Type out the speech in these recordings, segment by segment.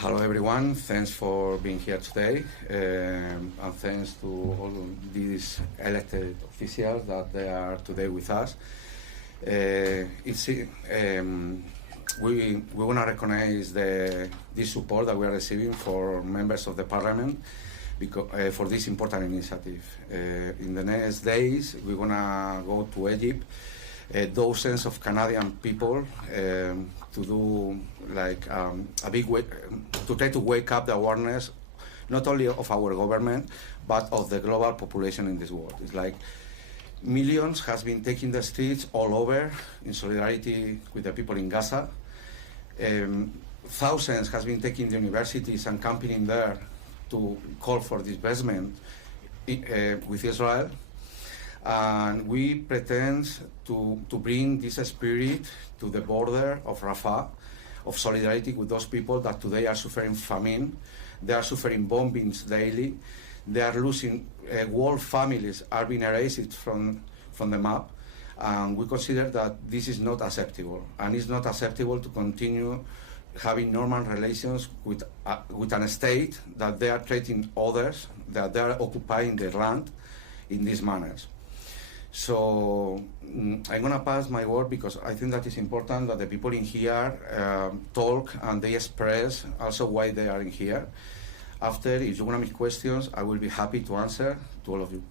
Hello everyone, thanks for being here today, and thanks to all these elected officials that they are today with us. We want to recognize the support that we are receiving for members of the parliament because, for this important initiative. In the next days, we're going to go to Egypt. Dozens of Canadian people to do like a big way, to try to wake up the awareness not only of our government but of the global population in this world. It's like millions has been taking the streets all over in solidarity with the people in Gaza. Thousands has been taking the universities and campaigning there to call for disbursement with Israel. And we pretend to bring this spirit to the border of Rafah, of solidarity with those people that today are suffering famine, they are suffering bombings daily, they are losing, whole families are being erased from the map, and we consider that this is not acceptable, and it's not acceptable to continue having normal relations with an state that they are treating others, that they are occupying their land in these manners. So I'm going to pass my word because I think that it's important that the people in here talk and they express also why they are in here. After, if you want to make questions, I will be happy to answer to all of you.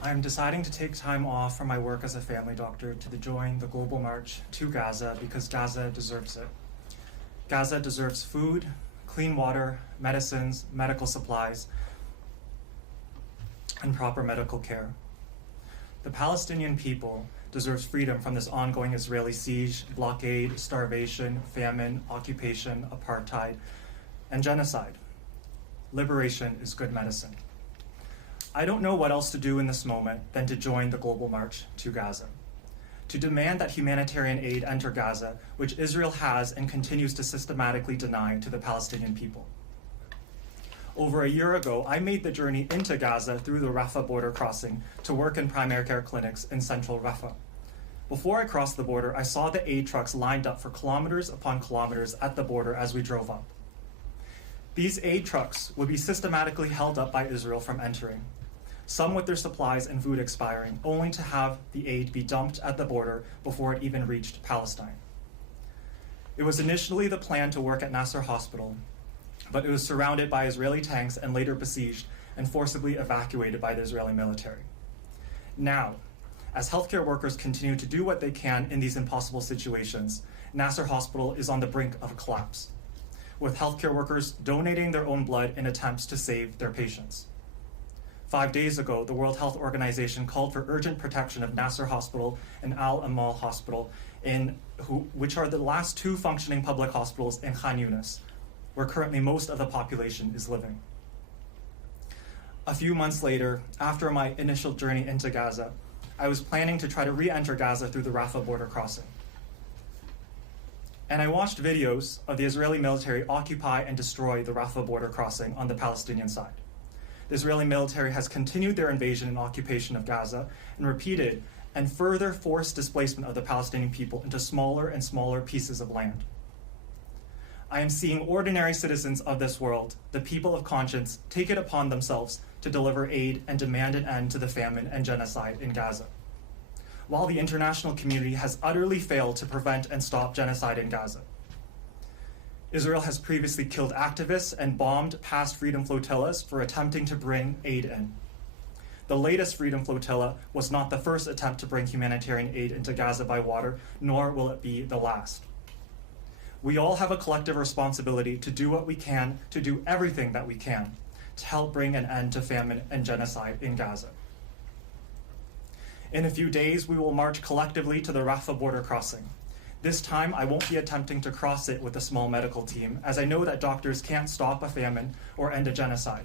I'm deciding to take time off from my work as a family doctor to join the global march to Gaza because Gaza deserves it. Gaza deserves food, clean water, medicines, medical supplies, and proper medical care. The Palestinian people deserves freedom from this ongoing Israeli siege, blockade, starvation, famine, occupation, apartheid, and genocide. Liberation is good medicine. I don't know what else to do in this moment than to join the global march to Gaza, to demand that humanitarian aid enter Gaza, which Israel has and continues to systematically deny to the Palestinian people. Over a year ago, I made the journey into Gaza through the Rafah border crossing to work in primary care clinics in central Rafah. Before I crossed the border, I saw the aid trucks lined up for kilometers upon kilometers at the border as we drove up. These aid trucks would be systematically held up by Israel from entering, some with their supplies and food expiring, only to have the aid be dumped at the border before it even reached Palestine. It was initially the plan to work at Nasser Hospital, but it was surrounded by Israeli tanks and later besieged and forcibly evacuated by the Israeli military. Now, as healthcare workers continue to do what they can in these impossible situations, Nasser Hospital is on the brink of a collapse, with healthcare workers donating their own blood in attempts to save their patients. 5 days ago, the World Health Organization called for urgent protection of Nasser Hospital and Al Amal Hospital, which are the last two functioning public hospitals in Khan Yunis, where currently most of the population is living. A few months later, after my initial journey into Gaza, I was planning to try to re-enter Gaza through the Rafah border crossing. And I watched videos of the Israeli military occupy and destroy the Rafah border crossing on the Palestinian side. The Israeli military has continued their invasion and occupation of Gaza and repeated and further forced displacement of the Palestinian people into smaller and smaller pieces of land. I am seeing ordinary citizens of this world, the people of conscience, take it upon themselves to deliver aid and demand an end to the famine and genocide in Gaza, while the international community has utterly failed to prevent and stop genocide in Gaza. Israel has previously killed activists and bombed past Freedom Flotillas for attempting to bring aid in. The latest Freedom Flotilla was not the first attempt to bring humanitarian aid into Gaza by water, nor will it be the last. We all have a collective responsibility to do what we can, to do everything that we can, to help bring an end to famine and genocide in Gaza. In a few days, we will march collectively to the Rafah border crossing. This time, I won't be attempting to cross it with a small medical team, as I know that doctors can't stop a famine or end a genocide.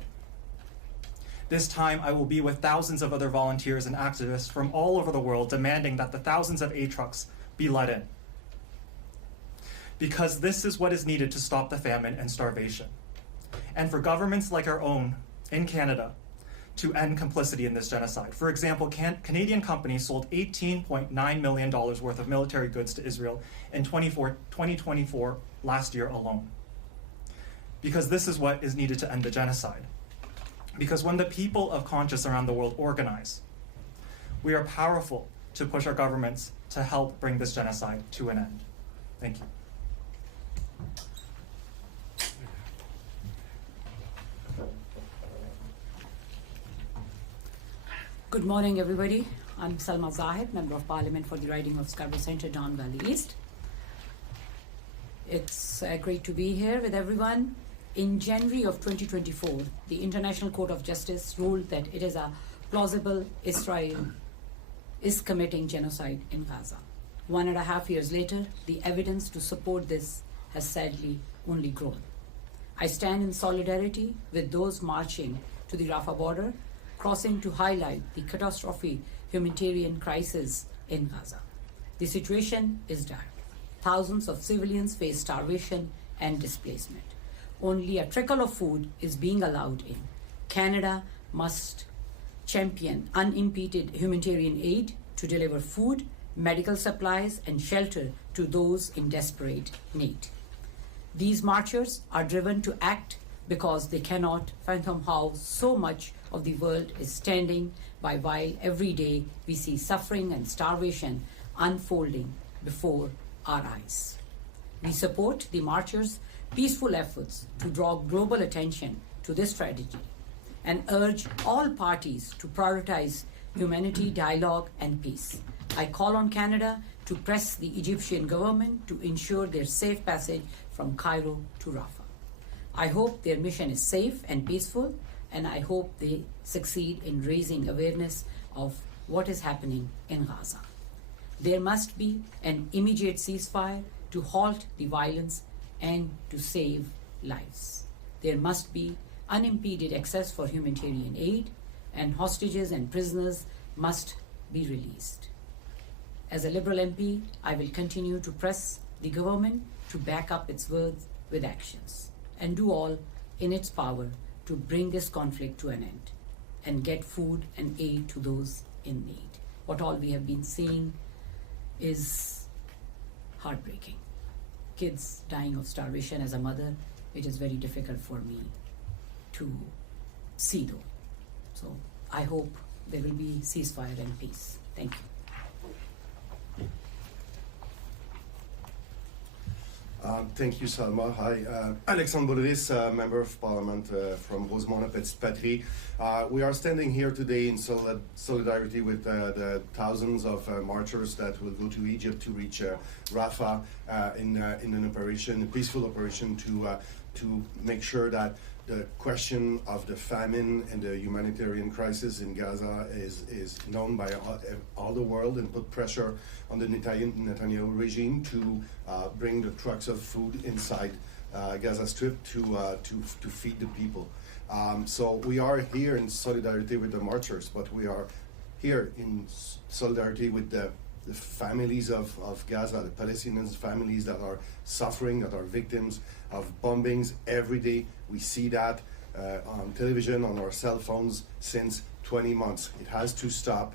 This time, I will be with thousands of other volunteers and activists from all over the world demanding that the thousands of aid trucks be let in. Because this is what is needed to stop the famine and starvation. And for governments like our own in Canada to end complicity in this genocide. For example, Canadian companies sold $18.9 million worth of military goods to Israel in 2024 last year alone. Because this is what is needed to end the genocide. Because when the people of conscience around the world organize, we are powerful to push our governments to help bring this genocide to an end. Thank you. Good morning, everybody. I'm Salma Zahid, Member of Parliament for the riding of Scarborough Centre, Don Valley East. It's great to be here with everyone. In January of 2024, the International Court of Justice ruled that it is a plausible Israel is committing genocide in Gaza. 1.5 years later, the evidence to support this has sadly only grown. I stand in solidarity with those marching to the Rafah border, crossing to highlight the catastrophic humanitarian crisis in Gaza. The situation is dire. Thousands of civilians face starvation and displacement. Only a trickle of food is being allowed in. Canada must champion unimpeded humanitarian aid to deliver food, medical supplies, and shelter to those in desperate need. These marchers are driven to act because they cannot fathom how so much of the world is standing by while every day we see suffering and starvation unfolding before our eyes. We support the marchers' peaceful efforts to draw global attention to this tragedy and urge all parties to prioritize humanity, dialogue, and peace. I call on Canada to press the Egyptian government to ensure their safe passage from Cairo to Rafah. I hope their mission is safe and peaceful, and I hope they succeed in raising awareness of what is happening in Gaza. There must be an immediate ceasefire to halt the violence and to save lives. There must be unimpeded access for humanitarian aid, and hostages and prisoners must be released. As a Liberal MP, I will continue to press the government to back up its words with actions and do all in its power to bring this conflict to an end and get food and aid to those in need. What all we have been seeing is heartbreaking. Kids dying of starvation. As a mother, it is very difficult for me to see though. So I hope there will be ceasefire and peace. Thank you. Thank you, Salma. Hi, Alexandre Boulris, Member of Parliament from Rosemont-la-Petite-Patrie. We are standing here today in solidarity with the thousands of marchers that will go to Egypt to reach Rafah in an operation, a peaceful operation to make sure that the question of the famine and the humanitarian crisis in Gaza is known by all the world and put pressure on the Netanyahu regime to bring the trucks of food inside Gaza Strip to feed the people. So we are here in solidarity with the marchers, but we are here in solidarity with the families of Gaza, the Palestinian families that are suffering, that are victims of bombings every day. We see that on television, on our cell phones since 20 months. It has to stop.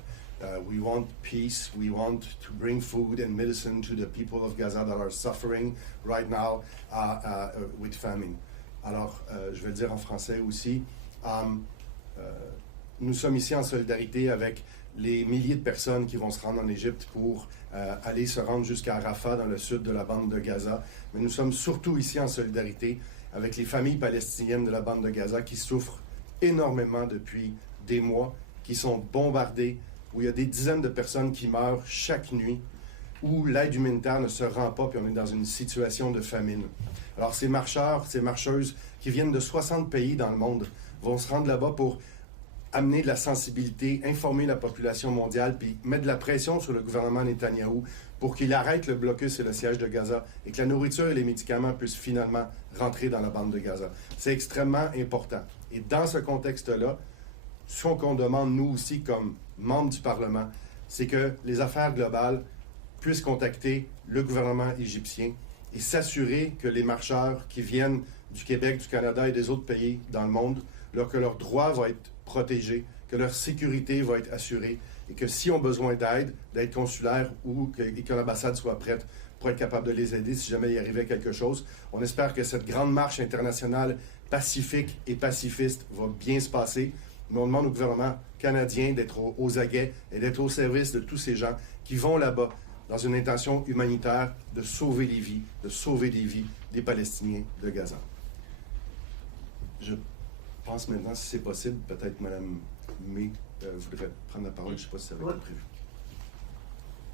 We want peace. We want to bring food and medicine to the people of Gaza that are suffering right now with famine. Alors, je vais le dire en français aussi. Nous sommes ici en solidarité avec les milliers de personnes qui vont se rendre en Égypte pour aller se rendre jusqu'à Rafah, dans le sud de la bande de Gaza. Mais nous sommes surtout ici en solidarité avec les familles palestiniennes de la bande de Gaza qui souffrent énormément depuis des mois, qui sont bombardées, où il y a des dizaines de personnes qui meurent chaque nuit, où l'aide humanitaire ne se rend pas, puis on est dans une situation de famine. Alors ces marcheurs, ces marcheuses qui viennent de 60 pays dans le monde vont se rendre là-bas pour amener de la sensibilité, informer la population mondiale, puis mettre de la pression sur le gouvernement Netanyahou pour qu'il arrête le blocus et le siège de Gaza et que la nourriture et les médicaments puissent finalement rentrer dans la bande de Gaza. C'est extrêmement important. Et dans ce contexte-là, ce qu'on demande, nous aussi, comme membres du Parlement, c'est que les affaires globales puissent contacter le gouvernement égyptien et s'assurer que les marcheurs qui viennent du Québec, du Canada et des autres pays dans le monde, que leurs droits vont être protégés, que leur sécurité va être assurée et que s'ils ont besoin d'aide consulaire et que l'ambassade soit prête pour être capable de les aider si jamais il arrivait quelque chose. On espère que cette grande marche internationale pacifique et pacifiste va bien se passer, mais on demande au gouvernement canadien d'être aux aguets et d'être au service de tous ces gens qui vont là-bas dans une intention humanitaire de sauver les vies des Palestiniens de Gaza. Je pense maintenant, si c'est possible, peut-être Mme May voudrait prendre la parole. Je ne sais pas si ça avait été prévu.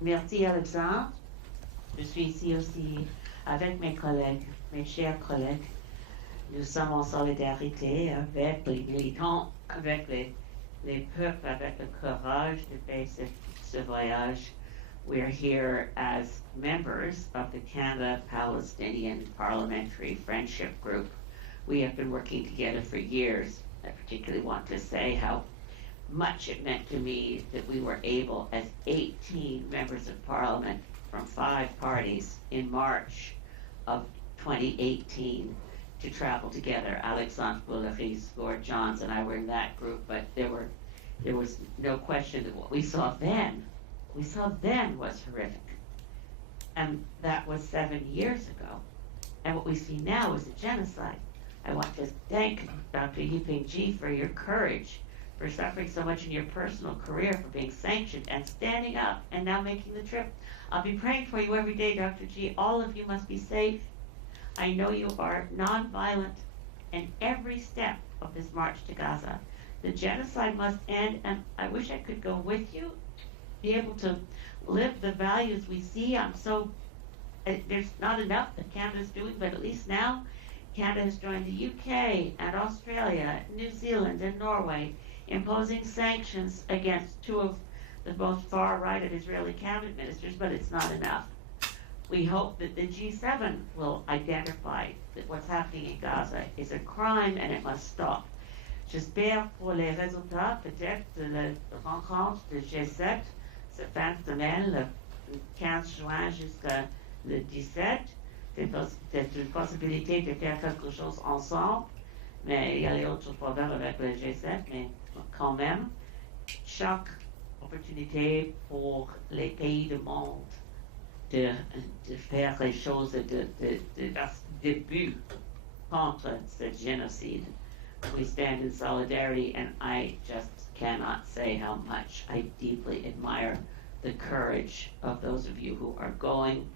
Merci Alexandre. Je suis ici aussi avec mes collègues, mes chers collègues. Nous sommes en solidarité avec les militants, avec les peuples, avec le courage de faire ce voyage. We're here as members of the Canada-Palestinian Parliamentary Friendship Group. We have been working together for years. I particularly want to say how much it meant to me that we were able, as 18 members of Parliament from 5 parties in March of 2018, to travel together. Alexandre Bouleri's, Lord Johns, and I were in that group, but there was no question that what we saw then was horrific. And that was 7 years ago. And what we see now is a genocide. I want to thank Dr. Yiping Ji for your courage, for suffering so much in your personal career, for being sanctioned and standing up and now making the trip. I'll be praying for you every day, Dr. Ji. All of you must be safe. I know you are nonviolent in every step of this march to Gaza. The genocide must end, and I wish I could go with you, be able to live the values we see. There's not enough that Canada's doing, but at least now Canada has joined the UK and Australia, New Zealand and Norway, imposing sanctions against 2 of the most far-right of Israeli cabinet ministers, but it's not enough. We hope that the G7 will identify that what's happening in Gaza is a crime and it must stop. J'espère pour les résultats peut-être de la rencontre de G7 cette fin de semaine, le 15 juin jusqu'à le 17. C'est une possibilité de faire quelque chose ensemble, mais il y a les autres problèmes avec le G7, mais quand même, chaque opportunité pour les pays du monde de faire les choses de début contre ce génocide. We stand in solidarity, and I just cannot say how much I deeply admire the courage of those of you who are going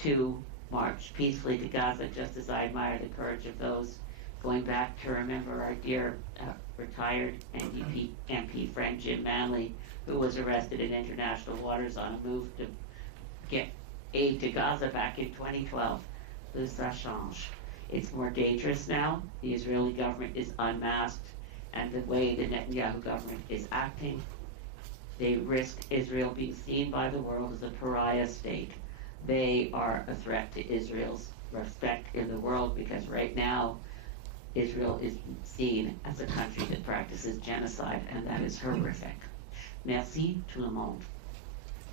to march peacefully to Gaza, just as I admire the courage of those going back to remember our dear retired MP friend Jim Manley, who was arrested in international waters on a move to get aid to Gaza back in 2012. Ça change. It's more dangerous now. The Israeli government is unmasked, and the way the Netanyahu government is acting, they risk Israel being seen by the world as a pariah state. They are a threat to Israel's respect in the world, because right now Israel is seen as a country that practices genocide, and that is horrific. Merci tout le monde.